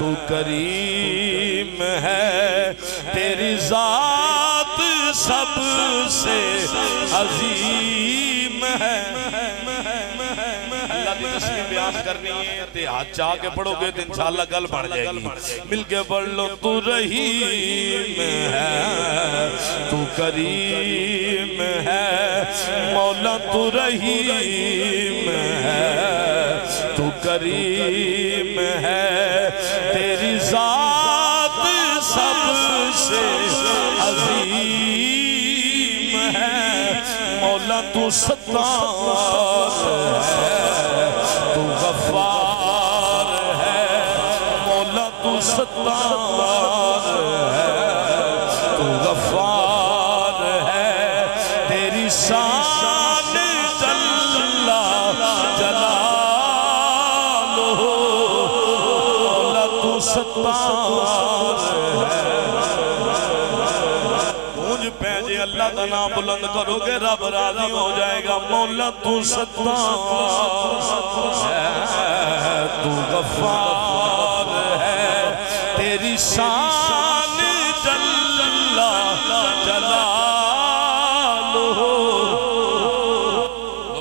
تو کریم ہے، تیری ذات سب سے عظیم ہے۔ اللہ کی تسبیح بیان کرنی ہے تے ہاتھ چاہ کے پڑھو گے تو انشاءاللہ گل بڑھ جائے گی۔ مل کے پڑھ لو، تو رحیم ہے، تو کریم ہے، مولا تو رحیم ہے، تو کریم ہے، تیری ذات سب سے عظیم ہے، مولا تو ستار ہے، تو غفار ہے، مولا تو ستار ہے، تو غفار ہے، تیری شان جل جلالہ، مولا تو ستار ہے۔ گونج پہنچے اللہ کا نام بلند کرو گے رب راضی ہو جائے گا، مولا تو ستار ہے۔